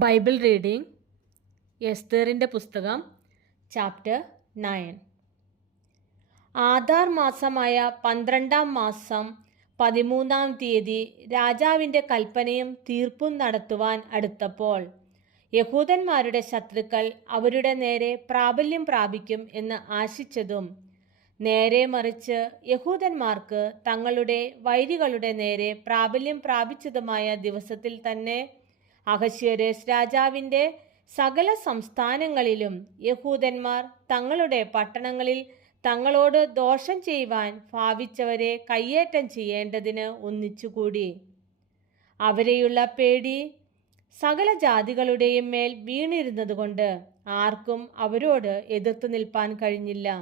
Bible reading എസ്തേറിൻ്റെ പുസ്തകം chapter 9. Adar മാസമായ 12-ാം മാസം 13-ാം തീയതി രാജാവിൻ്റെ കൽപ്പനയും തീർപ്പും നടത്തുവാൻ അടുത്തപ്പോൾ യഹൂദന്മാരുടെ ശത്രുക്കൾ അവരുടെ നേരെ പ്രാബല്യം പ്രാപിക്കും എന്ന് ആശിച്ചതും നേരെ മറിച്ച് യഹൂദന്മാർക്ക് തങ്ങളുടെ വൈരികളുടെ നേരെ പ്രാബല്യം പ്രാപിച്ചതുമായ ദിവസത്തിൽ തന്നെ അഹശ്വേരോസ് രാജാവിൻ്റെ സകല സംസ്ഥാനങ്ങളിലും യഹൂദന്മാർ തങ്ങളുടെ പട്ടണങ്ങളിൽ തങ്ങളോട് ദോഷം ചെയ്യുവാൻ ഭാവിച്ചവരെ കയ്യേറ്റം ചെയ്യേണ്ടതിന് ഒന്നിച്ചുകൂടി. അവരെയുള്ള പേടി സകല ജാതികളുടെയും മേൽ വീണിരുന്നതുകൊണ്ട് ആർക്കും അവരോട് എതിർത്തു നിൽപ്പാൻ കഴിഞ്ഞില്ല.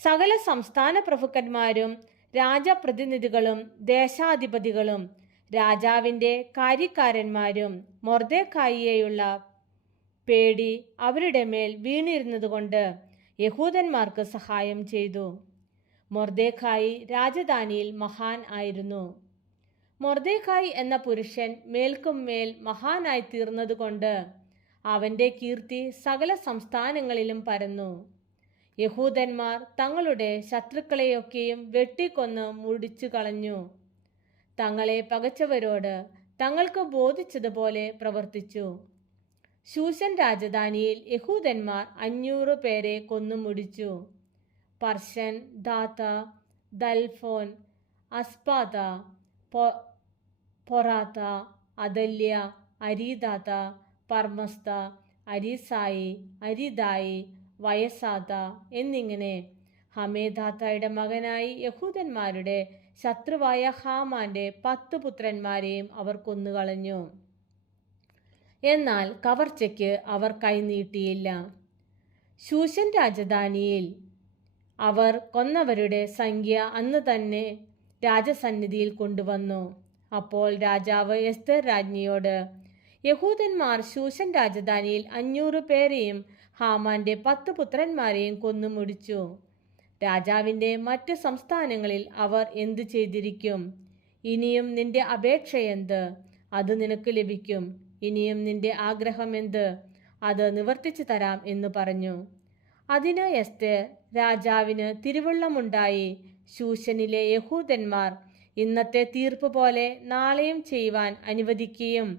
സകല സംസ്ഥാന പ്രഭുക്കന്മാരും രാജപ്രതിനിധികളും ദേശാധിപതികളും രാജാവിൻ്റെ കാര്യക്കാരന്മാരും മൊർദെഖായിയെയുള്ള പേടി അവരുടെ മേൽ വീണിരുന്നതുകൊണ്ട് യഹൂദന്മാർക്ക് സഹായം ചെയ്തു. മൊർദെഖായി രാജധാനിയിൽ മഹാൻ ആയിരുന്നു. മൊർദെഖായി എന്ന പുരുഷൻ മേൽക്കും മേൽ മഹാനായി തീർന്നതുകൊണ്ട് അവൻ്റെ കീർത്തി സകല സംസ്ഥാനങ്ങളിലും പരന്നു. യഹൂദന്മാർ തങ്ങളുടെ ശത്രുക്കളെയൊക്കെയും വെട്ടിക്കൊന്ന് മുടിച്ചു കളഞ്ഞു. തങ്ങളെ പകച്ചവരോട് തങ്ങൾക്ക് ബോധിച്ചതുപോലെ പ്രവർത്തിച്ചു. ശൂശൻ രാജധാനിയിൽ യഹൂദന്മാർ 500 പേരെ കൊന്നുമുടിച്ചു. പർശൻ, ദാത്ത, ദൽഫോൻ, അസ്പാത, പൊറാത്ത, അദല്യ, അരീദാത്ത, പർമസ്ത, അരീസായി, അരിദായി, വയസാത്ത എന്നിങ്ങനെ ഹമേദാത്തയുടെ മകനായി യഹൂദന്മാരുടെ ശത്രുവായ ഹാമാന്റെ 10 പുത്രന്മാരെയും അവർ കൊന്നുകളഞ്ഞു. എന്നാൽ കവർച്ചയ്ക്ക് അവർ കൈനീട്ടിയില്ല. ശൂശൻ രാജധാനിയിൽ അവർ കൊന്നവരുടെ സംഖ്യ അന്ന് തന്നെ രാജസന്നിധിയിൽ കൊണ്ടുവന്നു. അപ്പോൾ രാജാവ് എസ്തേർ രാജ്ഞിയോട്, യഹൂദന്മാർ ശൂശൻ രാജധാനിയിൽ 500 പേരെയും ഹാമാന്റെ 10 പുത്രന്മാരെയും കൊന്നുമുടിച്ചു. രാജാവിൻ്റെ മറ്റ് സംസ്ഥാനങ്ങളിൽ അവർ എന്തു ചെയ്തിരിക്കും? ഇനിയും നിന്റെ അപേക്ഷ എന്ത്? അത് നിനക്ക് ലഭിക്കും. ഇനിയും നിന്റെ ആഗ്രഹം എന്ത്? അത് നിവർത്തിച്ചു തരാം എന്ന് പറഞ്ഞു. അതിന് എസ്തേർ രാജാവിന് തിരുവുള്ളമുണ്ടായി. ശൂശനിലെ യഹൂദന്മാർ ഇന്നത്തെ തീർപ്പ് പോലെ നാളെയും ചെയ്യുവാൻ അനുവദിക്കുകയും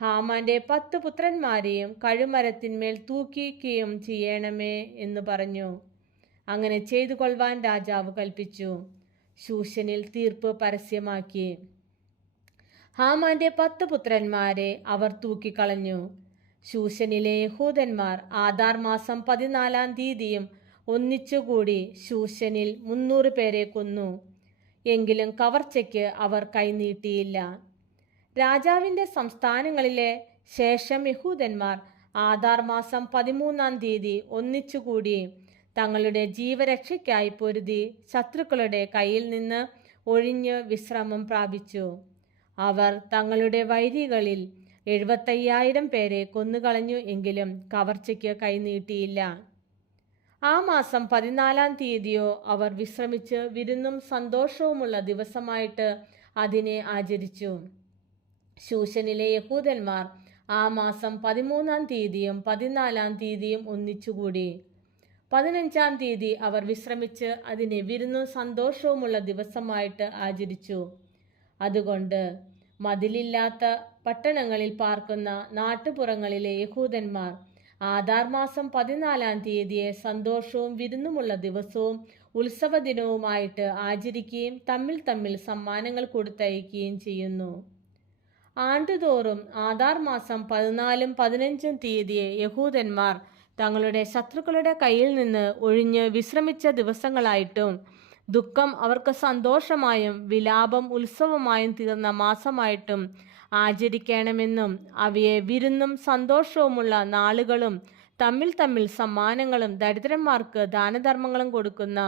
ഹാമാന്റെ 10 പുത്രന്മാരെയും കഴുമരത്തിന്മേൽ തൂക്കിക്കുകയും ചെയ്യണമേ എന്ന് പറഞ്ഞു. അങ്ങനെ ചെയ്തു കൊള്ളുവാൻ രാജാവ് കൽപ്പിച്ചു. ശൂശനിൽ തീർപ്പ് പരസ്യമാക്കി. ഹാമാന്റെ 10 പുത്രന്മാരെ അവർ തൂക്കിക്കളഞ്ഞു. ശൂശനിലെ യഹൂദന്മാർ ആദാർ മാസം 14-ാം തീയതിയും ഒന്നിച്ചുകൂടി ശൂശനിൽ 300 പേരെ കൊന്നു. എങ്കിലും കവർച്ചയ്ക്ക് അവർ കൈനീട്ടിയില്ല. രാജാവിൻ്റെ സംസ്ഥാനങ്ങളിലെ ശേഷം യഹൂദന്മാർ ആദാർ മാസം 13-ാം തീയതി ഒന്നിച്ചുകൂടി തങ്ങളുടെ ജീവരക്ഷയ്ക്കായി പൊരുതി ശത്രുക്കളുടെ കയ്യിൽ നിന്ന് ഒഴിഞ്ഞ് വിശ്രമം പ്രാപിച്ചു. അവർ തങ്ങളുടെ വൈരികളിൽ 75,000 പേരെ കൊന്നുകളഞ്ഞു. എങ്കിലും കവർച്ചയ്ക്ക് കൈനീട്ടിയില്ല. ആ മാസം 14-ാം തീയതിയോ അവർ വിശ്രമിച്ച് വിരുന്നും സന്തോഷവുമുള്ള ദിവസമായിട്ട് അതിനെ ആചരിച്ചു. ശൂശനിലെ യഹൂദന്മാർ ആ മാസം 13-ാം തീയതിയും 14-ാം തീയതിയും ഒന്നിച്ചുകൂടി. 15-ാം തീയതി അവർ വിശ്രമിച്ച് അതിനെ വിരുന്നും സന്തോഷവുമുള്ള ദിവസമായിട്ട് ആചരിച്ചു. അതുകൊണ്ട് മതിലില്ലാത്ത പട്ടണങ്ങളിൽ പാർക്കുന്ന നാട്ടുപുറങ്ങളിലെ യഹൂദന്മാർ ആദാർ മാസം 14-ാം തീയതിയെ സന്തോഷവും വിരുന്നുമുള്ള ദിവസവും ഉത്സവ ദിനവുമായിട്ട് ആചരിക്കുകയും തമ്മിൽ സമ്മാനങ്ങൾ കൊടുത്തയക്കുകയും ചെയ്യുന്നു. ആണ്ടുതോറും ആദാർ മാസം 14-ഉം 15-ഉം തീയതിയെ യഹൂദന്മാർ തങ്ങളുടെ ശത്രുക്കളുടെ കയ്യിൽ നിന്ന് ഒഴിഞ്ഞ് വിശ്രമിച്ച ദിവസങ്ങളായിട്ടും ദുഃഖം അവർക്ക് സന്തോഷമായും വിലാപം ഉത്സവമായും തീർന്ന മാസമായിട്ടും ആചരിക്കണമെന്നും അവയെ വിരുന്നും സന്തോഷവുമുള്ള നാളുകളും തമ്മിൽ സമ്മാനങ്ങളും ദരിദ്രന്മാർക്ക് ദാനധർമ്മങ്ങളും കൊടുക്കുന്ന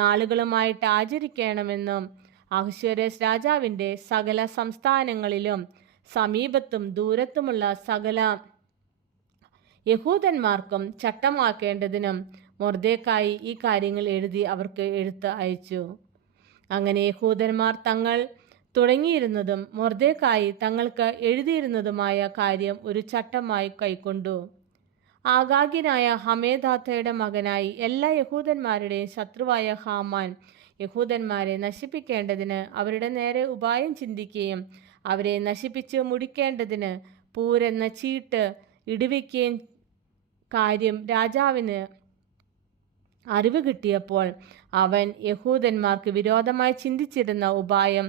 നാളുകളുമായിട്ട് ആചരിക്കണമെന്നും അഹശ്വേരോസ് രാജാവിൻ്റെ സകല സംസ്ഥാനങ്ങളിലും സമീപത്തും ദൂരത്തുമുള്ള സകല യഹൂദന്മാർക്കും ചട്ടമാക്കേണ്ടതിനും മൊർദെഖായി ഈ കാര്യങ്ങൾ എഴുതി അവർക്ക് എഴുത്ത് അയച്ചു. അങ്ങനെ യഹൂദന്മാർ തങ്ങൾ തുടങ്ങിയിരുന്നതും മൊർദെഖായി തങ്ങൾക്ക് എഴുതിയിരുന്നതുമായ കാര്യം ഒരു ചട്ടമായി കൈക്കൊണ്ടു. ആഗാഗ്യനായ ഹമേദാത്തയുടെ മകനായി എല്ലാ യഹൂദന്മാരുടെയും ശത്രുവായ ഹാമാൻ യഹൂദന്മാരെ നശിപ്പിക്കേണ്ടതിന് അവരുടെ നേരെ ഉപായം ചിന്തിക്കുകയും അവരെ നശിപ്പിച്ച് മുടിക്കേണ്ടതിന് പൂരെന്ന ചീട്ട് ഇടുവിക്കുകയും കാര്യം രാജാവിന് അറിവ് കിട്ടിയപ്പോൾ അവൻ യഹൂദന്മാർക്ക് വിരോധമായി ചിന്തിച്ചിരുന്ന ഉപായം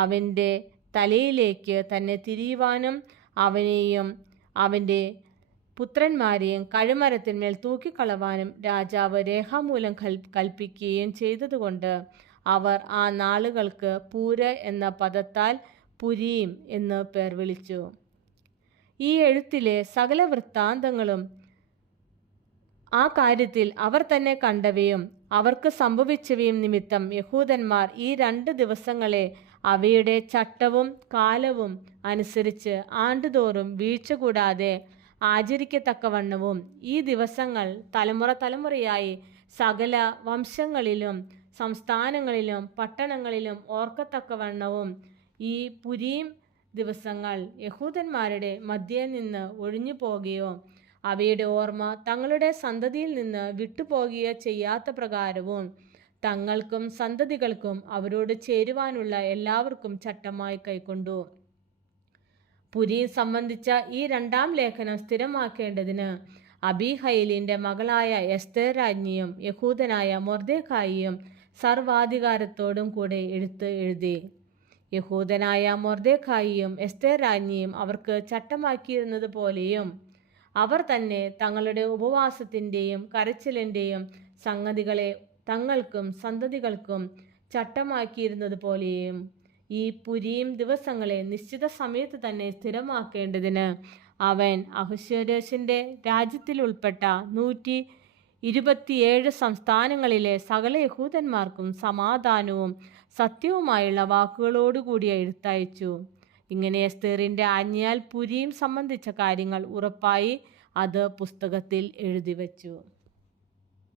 അവൻ്റെ തലയിലേക്ക് തന്നെ തിരിയുവാനും അവനെയും അവൻ്റെ പുത്രന്മാരെയും കഴുമരത്തിന്മേൽ തൂക്കിക്കളവാനും രാജാവ് രേഖാമൂലം കൽപ്പിക്കുകയും ചെയ്തതുകൊണ്ട് അവർ ആ നാളുകൾക്ക് പൂര എന്ന പദത്താൽ പുരീം എന്ന് പേർ വിളിച്ചു. ഈ എഴുത്തിലെ സകല വൃത്താന്തങ്ങളും ആ കാര്യത്തിൽ അവർ തന്നെ കണ്ടവയും അവർക്ക് സംഭവിച്ചവയും നിമിത്തം യഹൂദന്മാർ ഈ 2 ദിവസങ്ങളെ അവയുടെ ചട്ടവും കാലവും അനുസരിച്ച് ആണ്ടുതോറും വീഴ്ച കൂടാതെ ആചരിക്കത്തക്കവണ്ണവും ഈ ദിവസങ്ങൾ തലമുറ തലമുറയായി സകല വംശങ്ങളിലും സംസ്ഥാനങ്ങളിലും പട്ടണങ്ങളിലും ഓർക്കത്തക്കവണ്ണവും ഈ പുരീം ദിവസങ്ങൾ യഹൂദന്മാരുടെ മധ്യേ നിന്ന് ഒഴിഞ്ഞു പോകുകയോ അവയുടെ ഓർമ്മ തങ്ങളുടെ സന്തതിയിൽ നിന്ന് വിട്ടുപോകുകയോ ചെയ്യാത്ത പ്രകാരവും തങ്ങൾക്കും സന്തതികൾക്കും അവരോട് ചേരുവാനുള്ള എല്ലാവർക്കും ചട്ടമായി കൈക്കൊണ്ടു. പുരീം സംബന്ധിച്ച ഈ 2-ാം ലേഖനം സ്ഥിരമാക്കേണ്ടതിന് അബീഹൈലിൻ്റെ മകളായ എസ്തേർ രാജ്ഞിയും യഹൂദനായ മൊർദെഖായിയും സർവാധികാരത്തോടും കൂടെ എഴുതി. യഹൂദനായ മൊർദെഖായിയും എസ്തേർ രാജ്ഞിയും അവർക്ക് ചട്ടമാക്കിയിരുന്നത് പോലെയും അവർ തന്നെ തങ്ങളുടെ ഉപവാസത്തിൻ്റെയും കരച്ചിലിൻ്റെയും സംഗതികളെ തങ്ങൾക്കും സന്തതികൾക്കും ചട്ടമാക്കിയിരുന്നത് പോലെയും ഈ പുരീം ദിവസങ്ങളെ നിശ്ചിത സമയത്ത് തന്നെ സ്ഥിരമാക്കേണ്ടതിന് അവൻ അഹശ്വേരോശിൻ്റെ രാജ്യത്തിലുൾപ്പെട്ട 127 സംസ്ഥാനങ്ങളിലെ സകല യഹൂദന്മാർക്കും സമാധാനവും സത്യവുമായുള്ള വാക്കുകളോടുകൂടി എഴുത്തയച്ചു. ഇങ്ങനെ എസ്തേറിൻ്റെ ആജ്ഞയാൽ പുരീം സംബന്ധിച്ച കാര്യങ്ങൾ ഉറപ്പായി അത് പുസ്തകത്തിൽ എഴുതിവെച്ചു.